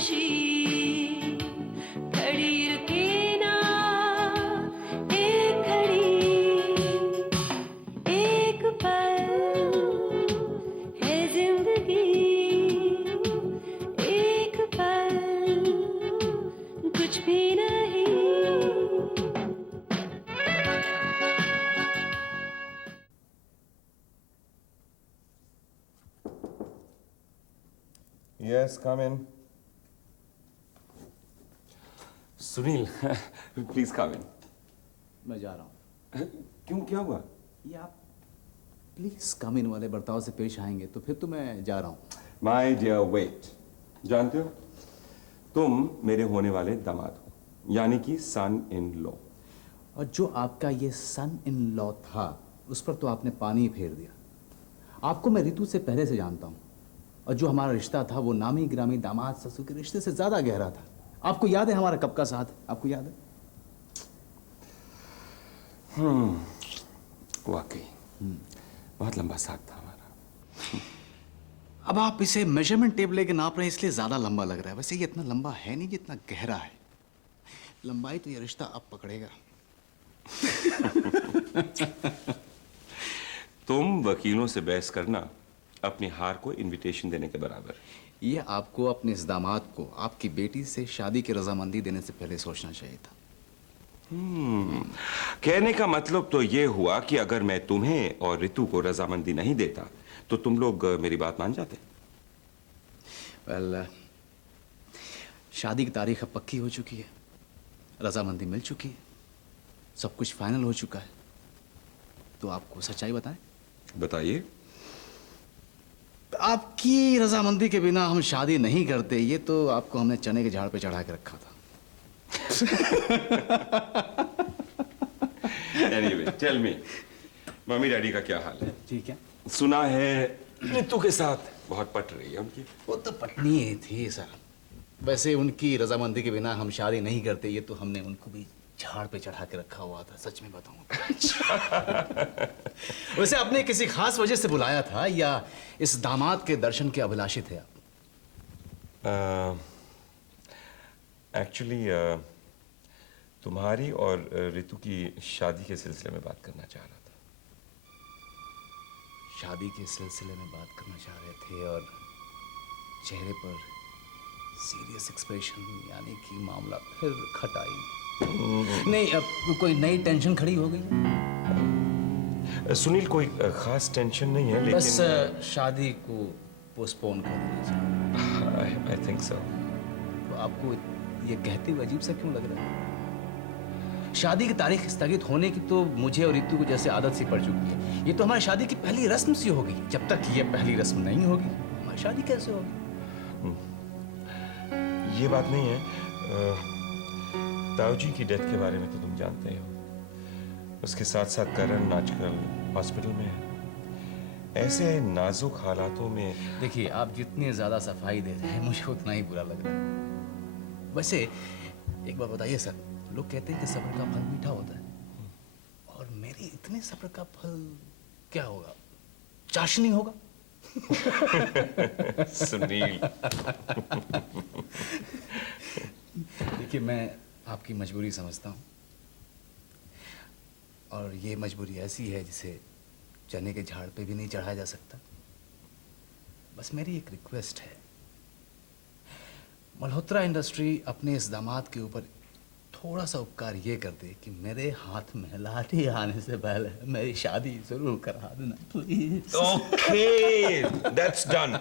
खुशी खड़ी रुके ना एक घड़ी, एक पल है जिंदगी, एक पल कुछ भी नहीं। Yes, come in. Sunil please come in. मैं जा रहा हूँ। क्यों, क्या हुआ? ये आप प्लीज कम इन वाले बर्ताव से पेश आएंगे तो फिर तो मैं जा रहा हूँ। माय डियर वेट, जानते हो तुम मेरे होने वाले दामाद हो, यानी कि सन इन लॉ। और जो आपका ये सन इन लॉ था उस पर तो आपने पानी ही फेर दिया। आपको मैं ऋतु से पहले से जानता हूँ और जो हमारा रिश्ता था वो नामी गिरामी दामाद ससुर के रिश्ते से ज्यादा गहरा था। आपको याद है हमारा कब का साथ? आपको याद है? वाकई बहुत लंबा साथ था हमारा। अब आप इसे मेजरमेंट टेप लेके नाप रहे हैं इसलिए ज्यादा लंबा लग रहा है। वैसे ये इतना लंबा है नहीं जितना गहरा है। लंबाई तो ये रिश्ता अब पकड़ेगा। तुम वकीलों से बहस करना अपनी हार को इनविटेशन देने के बराबर। ये आपको अपने इस दामाद को आपकी बेटी से शादी की रजामंदी देने से पहले सोचना चाहिए था। कहने का मतलब तो ये हुआ कि अगर मैं तुम्हें और ऋतु को रजामंदी नहीं देता तो तुम लोग मेरी बात मान जाते। वेल, शादी की तारीख अब पक्की हो चुकी है, रजामंदी मिल चुकी है, सब कुछ फाइनल हो चुका है। तो आपको सच्चाई बताएं? बताइए। आपकी रजामंदी के बिना हम शादी नहीं करते, ये तो आपको हमने चने के झाड़ पे चढ़ा के रखा था। Anyway, tell me, mummy daddy का क्या हाल है? ठीक है। सुना है ऋतु के साथ बहुत पट रही है उनकी। वो तो पत्नी ही थी सर। वैसे उनकी रजामंदी के बिना हम शादी नहीं करते, ये तो हमने उनको भी झाड़ पे चढ़ा के रखा हुआ था। सच में बताऊं वैसे आपने किसी खास वजह से बुलाया था या इस दामाद के दर्शन के अभिलाषी थे आप? एक्चुअली तुम्हारी और ऋतु की शादी के सिलसिले में बात करना चाह रहा था। शादी के सिलसिले में बात करना चाह रहे थे और चेहरे पर सीरियस एक्सप्रेशन, यानी कि मामला फिर खटाई। नहीं, अब कोई नई टेंशन खड़ी हो गई? सुनील, कोई खास टेंशन नहीं है, लेकिन बस शादी को पोस्टपोन कर दीजिए। I think so. तो आपको ये कहते हुए अजीब सा क्यों लग रहा है? शादी की तारीख स्थगित होने की तो मुझे और ऋतु को जैसे आदत सी पड़ चुकी है। ये तो हमारी शादी की पहली रस्म सी होगी। जब तक ये पहली रस्म नहीं होगी हमारी शादी कैसे होगी? ये बात नहीं है। ताऊ जी की डेथ के बारे में तो तुम जानते हो। उसके साथ साथ करण आजकल हॉस्पिटल में है। ऐसे नाजुक हालातों में देखिए, आप जितनी ज्यादा सफाई दे रहे हैं मुझे उतना ही बुरा लग रहा है। वैसे एक बात बताइए सर, लोग कहते हैं कि सब्र का फल मीठा होता है, और मेरे इतने सब्र का फल क्या होगा? चाशनी होगा। सुनील। देखिए, मैं आपकी मजबूरी समझता हूँ, और ये मजबूरी ऐसी है जिसे चने के झाड़ पे भी नहीं चढ़ाया जा सकता। बस मेरी एक रिक्वेस्ट है, मल्होत्रा इंडस्ट्री अपने इस दामाद के ऊपर थोड़ा सा उपकार ये कर दे कि मेरे हाथ में लाठी आने से पहले मेरी शादी जरूर करा देना, please. Okay, that's done.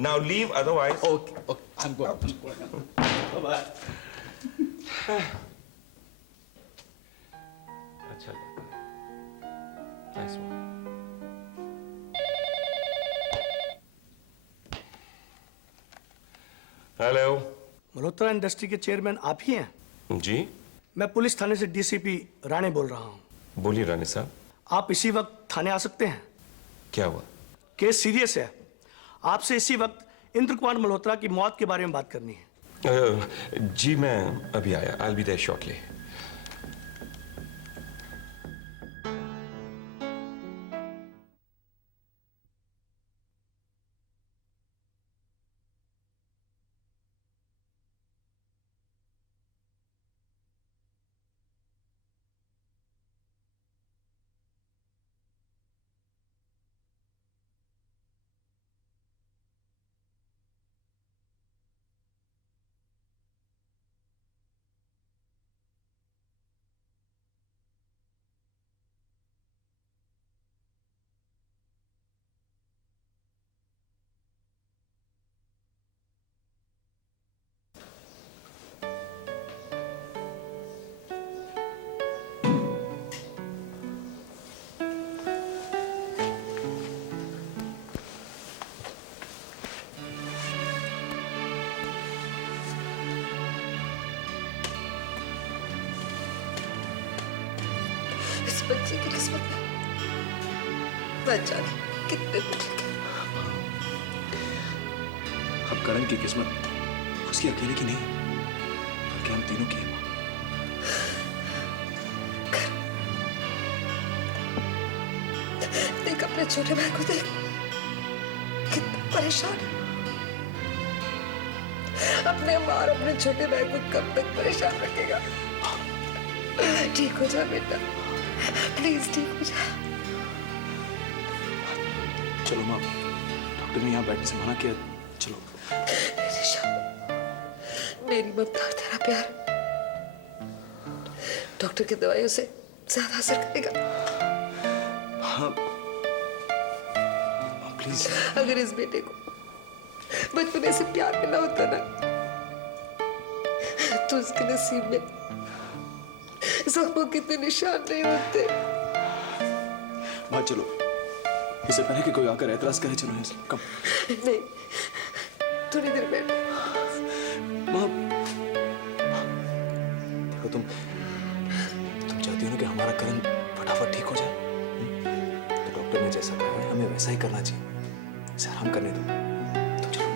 Now leave, otherwise. Okay, I'm going. Bye-bye. अच्छा लगता है। Nice one. Hello. Malhotra industry के चेयरमैन आप ही हैं? जी, मैं पुलिस थाने से डीसीपी राणे बोल रहा हूँ। बोलिए राणे साहब। आप इसी वक्त थाने आ सकते हैं? क्या हुआ? केस सीरियस है। आपसे इसी वक्त इंद्र कुमार मल्होत्रा की मौत के बारे में बात करनी है। जी, मैं अभी आया। I'll be there shortly. जी की किस्मत में न जाने कितने बच्चे थे। अब करण की किस्मत उसकी अकेले की नहीं बल्कि हम तीनों की है माँ। देख अपने छोटे भाई को देख, कितना परेशान है। अपने माँ और अपने छोटे भाई को कब तक परेशान रखेगा? ठीक हो जा बेटा, प्लीज ठीक हो जा। चलो माँ, डॉक्टर ने यहाँ बैठने से मना किया, चलो। मेरी ममता और तेरा प्यार डॉक्टर की दवाइयों से ज्यादा असर करेगा। हाँ प्लीज। अगर इस बेटे को बचपन से प्यार मिला होता ना, तो उसके नसीब में जख्मों के इतने निशान नहीं होते। माँ चलो, इससे पहले कि कोई आकर एतराज करे, चलो यहाँ से कम। नहीं, थोड़ी देर बैठ। माँ देखो, तुम चाहती हो ना कि हमारा करण फटाफट ठीक हो जाए, तो डॉक्टर ने जैसा कहा है हमें वैसा ही करना चाहिए। इसे आराम करने दो, तो चलो।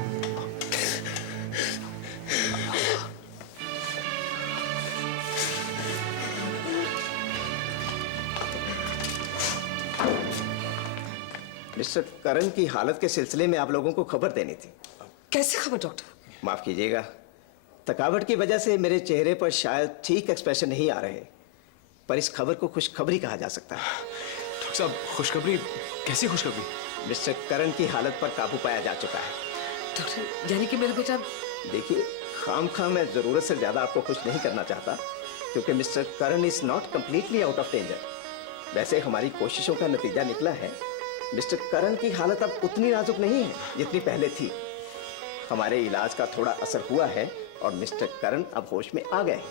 मिस्टर करण की हालत के सिलसिले में आप लोगों को खबर देनी थी। कैसे खबर डॉक्टर? माफ कीजिएगा, थकावट की वजह से मेरे चेहरे पर शायद ठीक एक्सप्रेशन नहीं आ रहे, पर इस खबर को खुशखबरी कहा जा सकता है। डॉक्टर साहब, खुशखबरी? कैसी खुशखबरी? मिस्टर करण की हालत पर काबू पाया जा चुका है। डॉक्टर, यानी कि मेरा बेटा? देखिए, खामखा मैं जरूरत से ज्यादा आपको खुश नहीं करना चाहता, क्योंकि mister Karan is not completely out of danger. वैसे हमारी कोशिशों का नतीजा निकला है, मिस्टर करण की हालत अब उतनी नाजुक नहीं है जितनी पहले थी। हमारे इलाज का थोड़ा असर हुआ है और मिस्टर करण अब होश में आ गए हैं।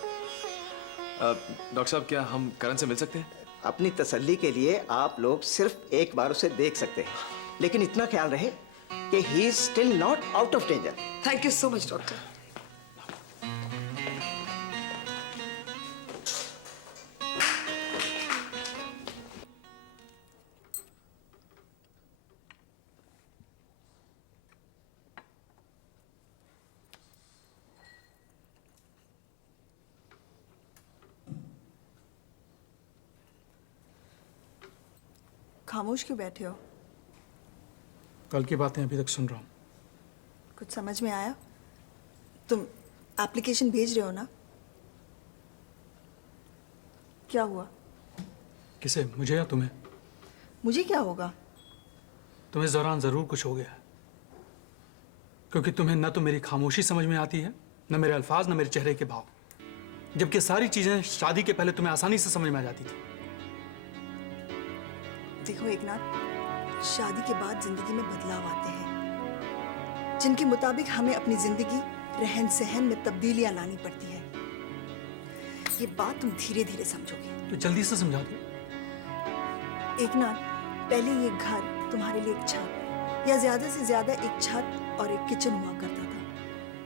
डॉक्टर साहब, क्या हम करण से मिल सकते हैं? अपनी तसल्ली के लिए आप लोग सिर्फ एक बार उसे देख सकते हैं, लेकिन इतना ख्याल रहे कि he is still not out of danger. Thank you so much doctor. खामोश क्यों बैठे हो? कल की बातें अभी तक सुन रहा हूँ। कुछ समझ में आया? तुम एप्लीकेशन भेज रहे हो ना? क्या हुआ? किसे, मुझे या तुम्हें? मुझे क्या होगा? तुम्हें इस दौरान जरूर कुछ हो गया है, क्योंकि तुम्हें न तो मेरी खामोशी समझ में आती है, न मेरे अल्फाज, न मेरे चेहरे के भाव, जबकि सारी चीजें शादी के पहले तुम्हें आसानी से समझ में आ जाती थी। देखो एकनाथ, शादी के बाद जिंदगी में बदलाव आते हैं, जिनके मुताबिक हमें अपनी जिंदगी रहन सहन में तब्दीलियां लानी पड़ती है। ये बात तुम धीरे धीरे समझोगे। तो जल्दी से समझा दो। एकनाथ, पहले ये घर तुम्हारे लिए एक छत, या ज्यादा से ज्यादा एक छत और एक किचन हुआ करता था,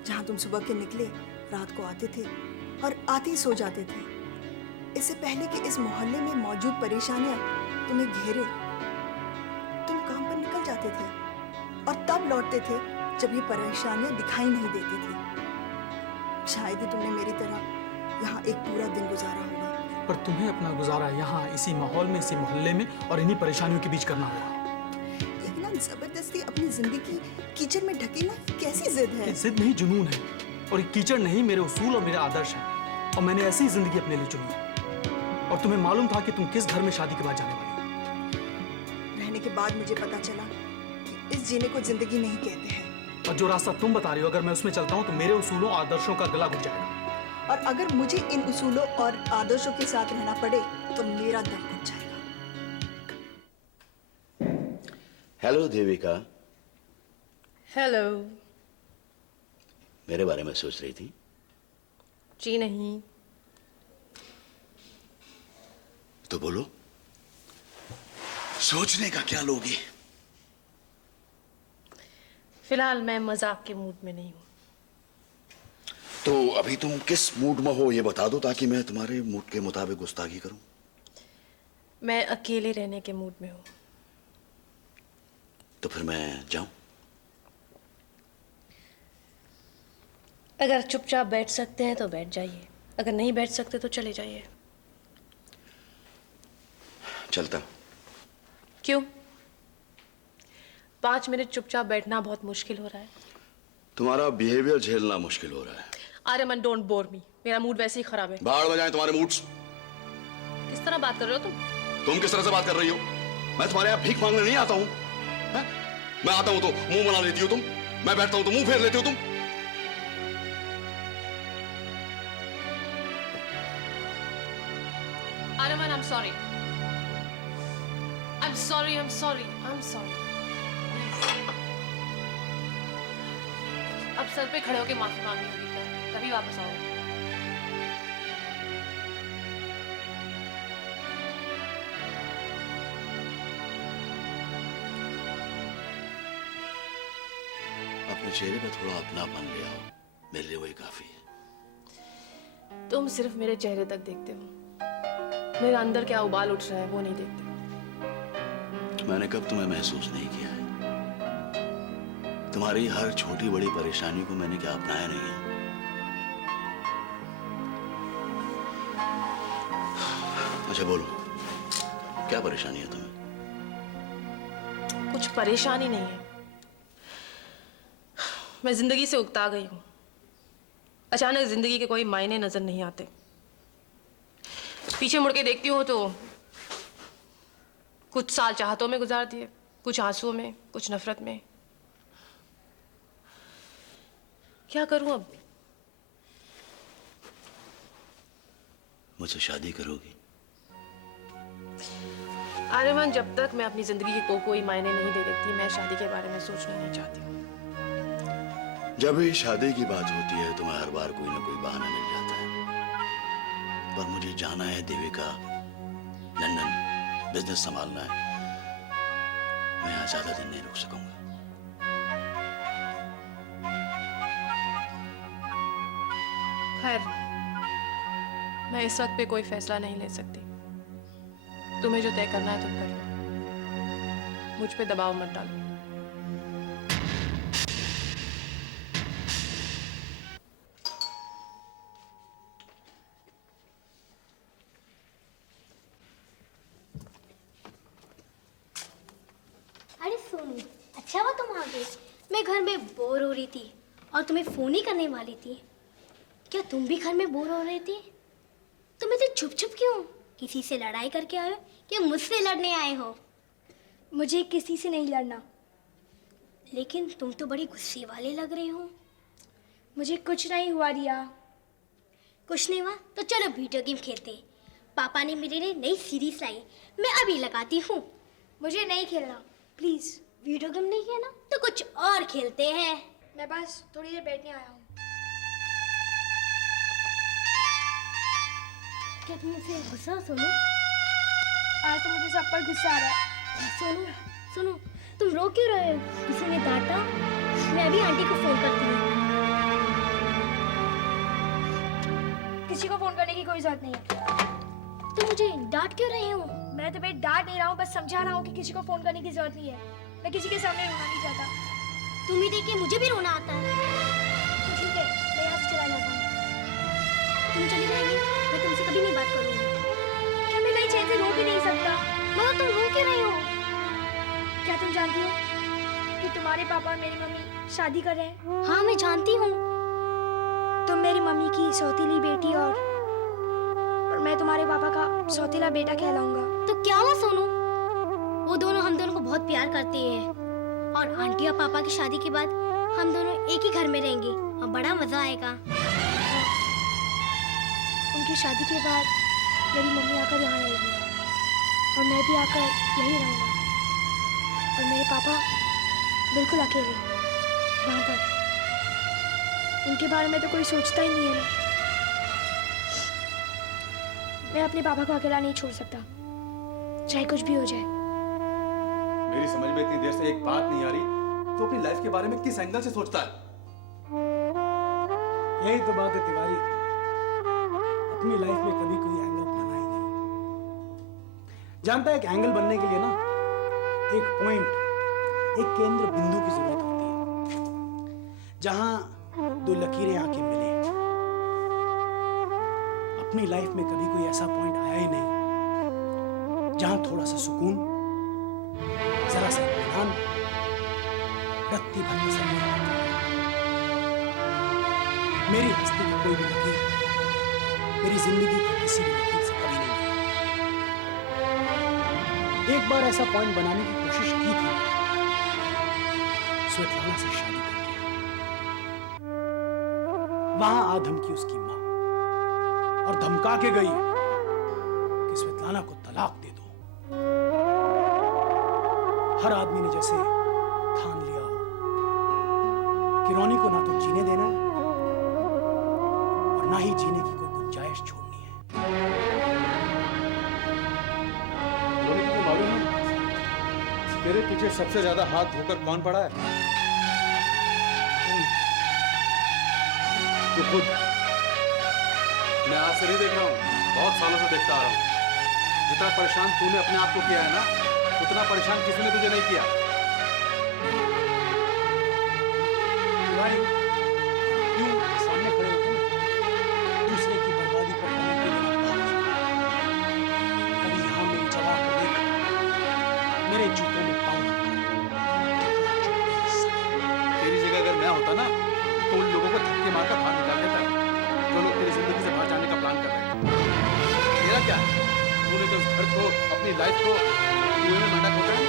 जहां तुम सुबह के निकले, रात को आते थे और आते ही सो जाते थे। इससे पहले कि इस मोहल्ले में मौजूद परेशानियां तुम्हें घेरे, तुम काम पर निकल जाते थे और तब लौटते थे जब ये परेशानियां दिखाई नहीं देती थी। शायद ही तुमने मेरी तरह यहाँ एक पूरा दिन गुजारा होगा। पर तुम्हें अपना गुजारा यहाँ इसी माहौल में, इसी मोहल्ले में और इन्हीं परेशानियों के बीच करना होगा। लेकिन जबरदस्ती अपनी जिंदगी कीचड़ में ढकेलना कैसी जिद है? जिद नहीं, जुनून है। और ये कीचड़ नहीं, मेरे उसूल और मेरे आदर्श हैं, और मैंने ऐसी जिंदगी अपने लिए चुनी है। और तुम्हें मालूम था कि तुम किस घर में शादी के बाद जाने वाली हो। रहने के बाद मुझे पता चला कि इस जीने को जिंदगी नहीं कहते हैं। और जो रास्ता तुम बता रही हो, अगर मैं उसमें चलता हूँ तो मेरे उसूलों और आदर्शों का गला घुट जाएगा। और अगर मुझे इन उसूलों और आदर्शों के साथ रहना पड़े तो मेरा दम घुट जाएगा। हेलो देविका। हेलो। मेरे बारे में सोच रही थी? जी नहीं। तो बोलो, सोचने का क्या लोगी? फिलहाल मैं मजाक के मूड में नहीं हूँ। तो अभी तुम किस मूड में हो ये बता दो, ताकि मैं तुम्हारे मूड के मुताबिक गुस्ताखी करूं। मैं अकेले रहने के मूड में हूँ। तो फिर मैं जाऊं? अगर चुपचाप बैठ सकते हैं तो बैठ जाइए, अगर नहीं बैठ सकते तो चले जाइए। चलता। क्यों? 5 मिनट चुपचाप बैठना बहुत मुश्किल हो रहा है। तुम्हारा बिहेवियर झेलना मुश्किल हो रहा है। आर्यमन, डोंट बोर मी। मेरा मूड वैसे ही खराब है। बाहर बजाएं तुम्हारे मूड्स। किस तरह बात कर रहे हो तुम? तुम किस तरह से बात कर रही हो? मैं तुम्हारे यहाँ भीख मांगने नहीं आता हूँ। मैं आता हूँ तो मुंह बना लेती हो तुम, मैं बैठता हूँ तो मुंह फेर लेते हो तुम। Aryaman, I'm sorry. I'm sorry, I'm sorry, I'm sorry. अब सर पे खड़े होके माफी मांगनी होगी क्या? तभी वापस आओगे। अपने चेहरे पे थोड़ा अपनापन ले आओ, मेरे लिए वही काफी है। तुम सिर्फ मेरे चेहरे तक देखते हो, मेरे अंदर क्या उबाल उठ रहा है वो नहीं देखते। मैंने कब तुम्हें महसूस नहीं किया है? तुम्हारी हर छोटी बड़ी परेशानी को मैंने क्या अपनाया नहीं है? अच्छा बोलो, क्या परेशानी है तुम्हें? कुछ परेशानी नहीं है, मैं जिंदगी से उकता गई हूं। अचानक जिंदगी के कोई मायने नजर नहीं आते। पीछे मुड़ के देखती हूँ तो कुछ साल चाहतों में गुजार दिए, कुछ आंसुओं में, कुछ नफरत में। क्या करूं अब? मुझसे शादी करोगी? आर्यमन, जब तक मैं अपनी जिंदगी को कोई मायने नहीं दे देती, मैं शादी के बारे में सोचना नहीं चाहती। जब भी शादी की बात होती है तो मैं हर बार कोई ना कोई बहाना मिल जाता है। पर मुझे जाना है देविका, लंदन, बिजनेस संभालना है। मैं यहाँ ज्यादा दिन नहीं रुक सकूंगा। खैर, मैं इस वक्त पे कोई फैसला नहीं ले सकती। तुम्हें जो तय करना है तुम कर लो, मुझ पे दबाव मत डालो। अरे सोनू, अच्छा हुआ तुम आ गए। मैं घर में बोर हो रही थी और तुम्हें फोन ही करने वाली थी। क्या तुम भी घर में बोर हो रहे थे? तुम इतने चुप चुप क्यों? किसी से लड़ाई करके आए हो या मुझसे लड़ने आए हो? मुझे किसी से नहीं लड़ना। लेकिन तुम तो बड़ी गुस्से वाले लग रहे हो। मुझे कुछ नहीं हुआ रिया। कुछ नहीं हुआ तो चलो वीडियो गेम खेलते हैं। पापा ने मेरे लिए नई सीरीज लाई, मैं अभी लगाती हूँ। मुझे नहीं खेलना, प्लीज। वीडियो गेम नहीं है ना तो कुछ और खेलते हैं। मैं बस थोड़ी देर बैठने आया हूँ। क्या तुम मुझसे गुस्सा हो सोनू? आज तो मुझे सब पर गुस्सा आ रहा है। सोनू सुनो, तुम रो क्यों रहे हो? किसी ने डांटा? मैं अभी आंटी को फोन करती हूँ। किसी को फोन करने की कोई जरूरत नहीं है। तुम मुझे डांट क्यों रहे हो? मैं तुम्हें डांट नहीं रहा हूँ, बस समझा रहा हूँ कि किसी को फोन करने की जरूरत नहीं है। मैं किसी के सामने रोना नहीं चाहता। तुम्हें देख के मुझे भी रोना आता है। तो ठीक है, मैं यहाँ से चला जाता हूँ। तुम चली जाएगी, मैं तुमसे कभी नहीं बात करूंगी। क्या मैं कहीं चैन से रो भी नहीं सकता? मगर तुम रो क्यों रही हो? क्या तुम जानती हो कि तुम्हारे पापा और मेरी मम्मी शादी कर रहे हैं? हाँ, मैं जानती हूँ। तुम मेरी मम्मी की सौतीली बेटी और मैं तुम्हारे पापा का सौतीला बेटा कहलाऊंगा। तो क्या हुआ सोनू? वो दोनों हम दोनों को बहुत प्यार करते हैं और आंटी और पापा की शादी के बाद हम दोनों एक ही घर में रहेंगे और बड़ा मजा आएगा। उनकी शादी के बाद मेरी मम्मी आकर यहाँ रहेगी और मैं भी आकर यहीं रहूँगा और मेरे पापा बिल्कुल अकेले वहाँ पर। उनके बारे में तो कोई सोचता ही नहीं है ना। मैं अपने पापा को अकेला नहीं छोड़ सकता, चाहे कुछ भी हो जाए। मेरी समझ में इतनी देर से एक बात नहीं आ रही, तो अपनी लाइफ के बारे में किस एंगल से सोचता है? यही तो बात है तिवारी, अपनी लाइफ में कभी कोई एंगल बनाना ही नहीं। जानता है, एक एंगल बनने के लिए ना एक पॉइंट, एक केंद्र बिंदु की जरूरत होती है, जहां दो लकीरें आके मिले। अपनी लाइफ में कभी कोई ऐसा पॉइंट आया ही नहीं जहां थोड़ा सा सुकून, जरा सा इत्मीनान, रत्ती भर तसल्ली आती है। मेरी हस्ती की कोई भी लकीर मेरी जिंदगी की किसी भी लकीर से कभी नहीं मिली। एक बार ऐसा पॉइंट बनाने की कोशिश की थी, स्वेतलाना से शादी करके। वहां आ धमकी उसकी मां और धमका के गई कि स्वेतलाना को तलाक दे दो। हर आदमी ने जैसे ठान लिया हो कि रोनी को ना तो जीने देना है और ना ही जीने की कोई गुंजाइश छोड़नी है। रोनी, तुझे मालूम है तेरे पीछे सबसे ज्यादा हाथ धोकर कौन पड़ा है? तू खुद। मैं आज से नहीं देख रहा हूं, बहुत सालों से देखता आ रहा हूं। जितना परेशान तूने अपने आप को किया है ना, उतना परेशान किसी ने तुझे नहीं किया। तिवारी, क्यों सामने खड़े होकर दूसरे की बर्बादी पर करने के लिए बात? कभी यहां मेरी जगह को देख, मेरे जूतों में पाँव रखकर तेरी जगह अगर मैं होता ना, तो उन लोगों को धक्के मारकर बाहर निकाल देता, जो लोग तेरी जिंदगी से बाहर जाने का प्लान कर रहे हैं। मेरा क्या है? तूने तो उस घर को, अपनी लाइफ को कुएं में मंडक होता है,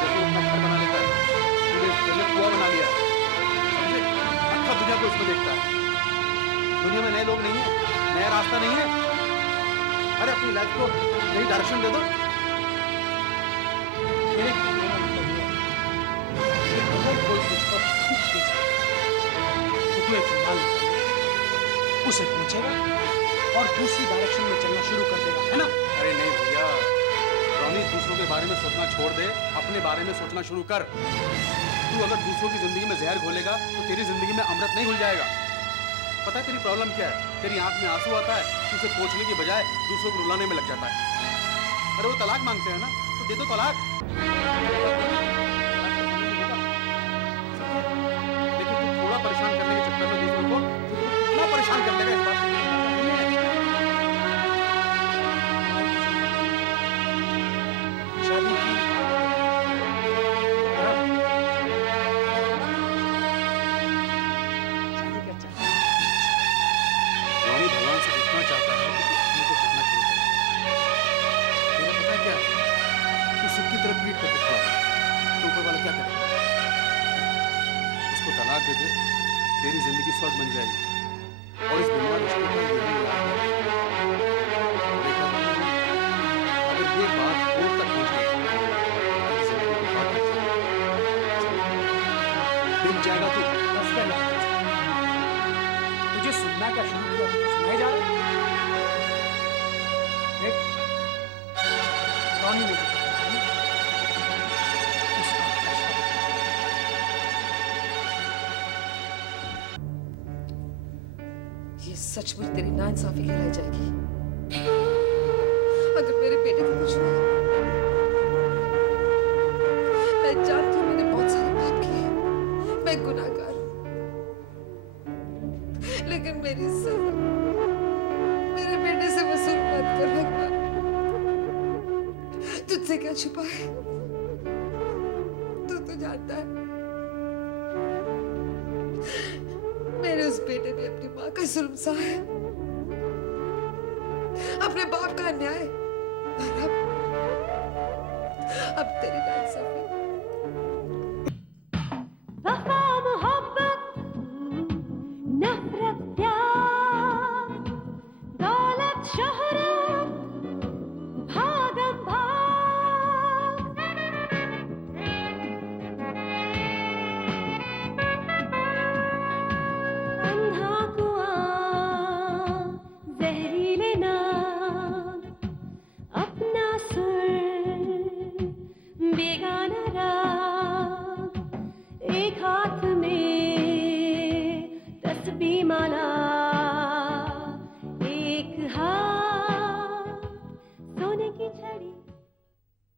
जब तू अपना घर बना लेता है, तूने कुआं बना लिया, समझे? अच्छा दुनिया को इसमें देखता है। दुनिया में नए लोग नहीं है, नया रास्ता नहीं है। अरे अपनी लाइफ को नई डायरेक्शन दे दो। कोई कुछ पर खींच के जाए तो तू एक रुमाल निकाल, उसे पूछेगा और दूसरी डायरेक्शन में चलना शुरू कर देगा, है ना? अरे नहीं भैया, रोनी दूसरों के बारे में सोचना छोड़ दे, अपने बारे में सोचना शुरू कर। तू अगर दूसरों की जिंदगी में जहर घोलेगा तो तेरी जिंदगी में अमृत नहीं घुल जाएगा। पता है तेरी प्रॉब्लम क्या है? तेरी आंख में आंसू आता है, तू उसे पोंछने की बजाय दूसरों को रुलाने में लग जाता है। अरे वो तलाक मांगते हैं ना, तो दे दो तलाक। लेकिन तू थोड़ा परेशान करने के चक्कर में दूसरों को कितना परेशान कर लेगा इस बात को? शादी की शादी क्या चाहता है? रोनी भगवान से इतना चाहता है कि तू अपने को सीखना शुरू कर। तेरा पता है क्या? तू सुख की तरफ पीट करके खड़ा है, तो ऊपर वाला क्या करेगा? उसको तलाक दे दे, तेरी जिंदगी स्वर्ग बन जाएगी और इस बीमार रिश्ते का यही इलाज है। और एक बात बताऊं, अगर ये बात कोर्ट तक पहुंच गई, तेरी जिंदगी बर्बाद हो जाएगी। बिक जाएगा तू। बस कर ले। तुझे सुनना क्या शुरू किया? सुनाए जा रहा है? देख, रोनी ने जो कहा, उसका फैसला। ये सचमुच तेरी नाइंसाफी कहलाई जाएगी। अगर मेरे बेटे को कुछ हुआ, मैं जानती हूँ मैंने बहुत सारे पाप किए, मैं गुनाहगार हूँ, लेकिन मेरी सजा मेरे बेटे से वसूल मत कर भगवान। तुझसे क्या छुपा है? तू तो जानता है मेरे उस बेटे ने अपनी माँ का जुल्म सहा है, अपने बाप का अन्याय, और अब तेरी नाइंसाफी